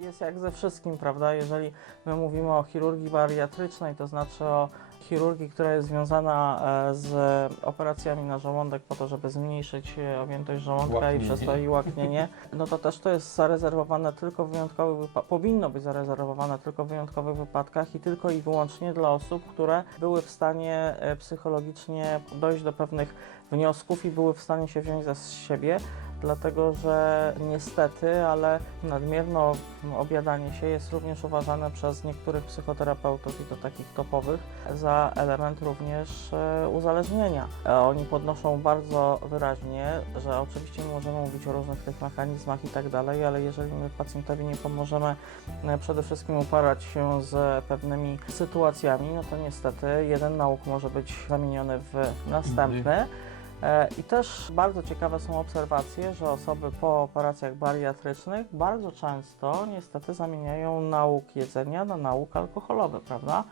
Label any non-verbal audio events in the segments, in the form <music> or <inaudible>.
jest jak ze wszystkim, prawda? Jeżeli my mówimy o chirurgii bariatrycznej, to znaczy o chirurgii, która jest związana e, z operacjami na żołądek po to, żeby zmniejszyć e, objętość żołądka i Łaknienie. przez to i łaknienie, no to też to jest zarezerwowane tylko w wyjątkowych wypadkach, powinno być zarezerwowane tylko w wyjątkowych wypadkach i tylko i wyłącznie dla osób, które były w stanie e, psychologicznie dojść do pewnych wniosków i były w stanie się wziąć za siebie, dlatego że niestety, ale nadmierno obiadanie się jest również uważane przez niektórych psychoterapeutów i to takich topowych za element również e, uzależnienia. E, Oni podnoszą bardzo wyraźnie, że oczywiście możemy mówić o różnych tych mechanizmach i tak dalej, ale jeżeli my pacjentowi nie pomożemy e, przede wszystkim uporać się z pewnymi sytuacjami, no to niestety jeden nauk może być zamieniony w następny. E, I też bardzo ciekawe są obserwacje, że osoby po operacjach bariatrycznych bardzo często niestety zamieniają nauk jedzenia na nauk alkoholowy, prawda?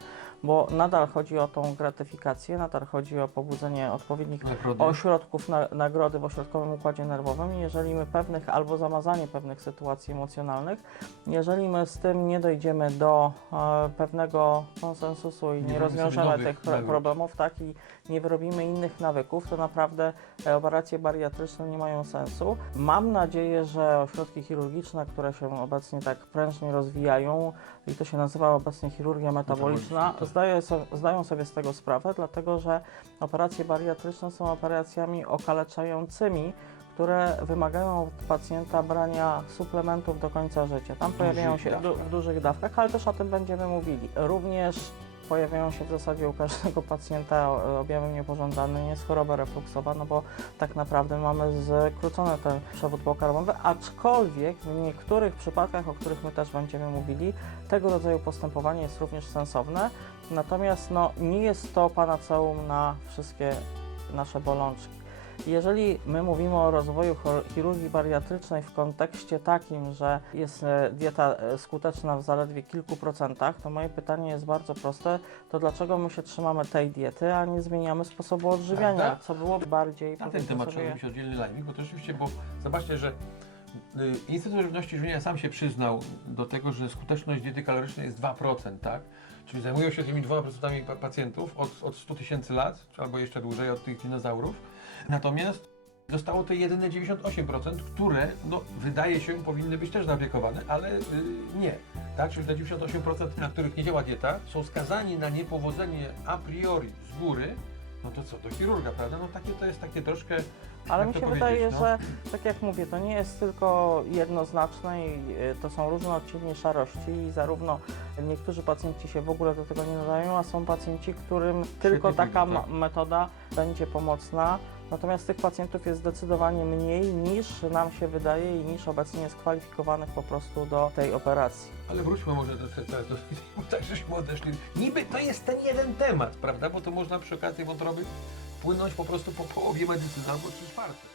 Bo nadal chodzi o tą gratyfikację, nadal chodzi o pobudzenie odpowiednich Nagrody. ośrodków na, nagrody w ośrodkowym układzie nerwowym. Jeżeli my pewnych albo zamazanie pewnych sytuacji emocjonalnych, jeżeli my z tym nie dojdziemy do e, pewnego konsensusu i Nie nie, rozwiążemy tych problemów, tak i nie wyrobimy innych nawyków, to naprawdę e, operacje bariatryczne nie mają sensu. Mam nadzieję, że ośrodki chirurgiczne, które się obecnie tak prężnie rozwijają i to się nazywa obecnie chirurgia metaboliczna, tak. zdaje so, zdają sobie z tego sprawę, dlatego że operacje bariatryczne są operacjami okaleczającymi, które wymagają od pacjenta brania suplementów do końca życia. Tam pojawiają się du, w dużych dawkach, ale też o tym będziemy mówili. Również pojawiają się w zasadzie u każdego <laughs> pacjenta e, objawy niepożądane, jest choroba refluksowa, no bo tak naprawdę mamy skrócony ten przewód pokarmowy, aczkolwiek w niektórych przypadkach, o których my też będziemy mówili, tego rodzaju postępowanie jest również sensowne, natomiast no, nie jest to panaceum na wszystkie nasze bolączki. Jeżeli my mówimy o rozwoju chirurgii bariatrycznej w kontekście takim, że jest e, dieta e, skuteczna w zaledwie kilku procentach, to moje pytanie jest bardzo proste, to dlaczego my się trzymamy tej diety, a nie zmieniamy sposobu odżywiania, co byłoby bardziej, Na ten temat trzeba zrobić oddzielny live, bo to rzeczywiście, bo zobaczcie, że Instytut Żywności Żywienia sam się przyznał do tego, że skuteczność diety kalorycznej jest 2%, tak? Czyli zajmują się tymi 2% pa- pacjentów od, od 100 tysięcy lat, albo jeszcze dłużej od tych dinozaurów. Natomiast zostało te jedyne 98%, które no, wydaje się powinny być też zaopiekowane, ale y, nie. Tak? Czyli te 98%, na których nie działa dieta, są skazani na niepowodzenie a priori z góry, no to co, do chirurga, prawda? No takie to jest takie troszkę. Ale mi się wydaje, no? że tak jak mówię, to nie jest tylko jednoznaczne i y, to są różne odcienie szarości i zarówno niektórzy pacjenci się w ogóle do tego nie nadają, a są pacjenci, którym tylko taka tak. metoda będzie pomocna. Natomiast tych pacjentów jest zdecydowanie mniej niż nam się wydaje i niż obecnie jest kwalifikowanych po prostu do tej operacji. Ale wróćmy może do tego, tak żeśmy odeszli. Niby to jest ten jeden temat, prawda? Bo to można przy okazji wątroby płynąć po prostu po połowie medycyny albo trzy czwarte.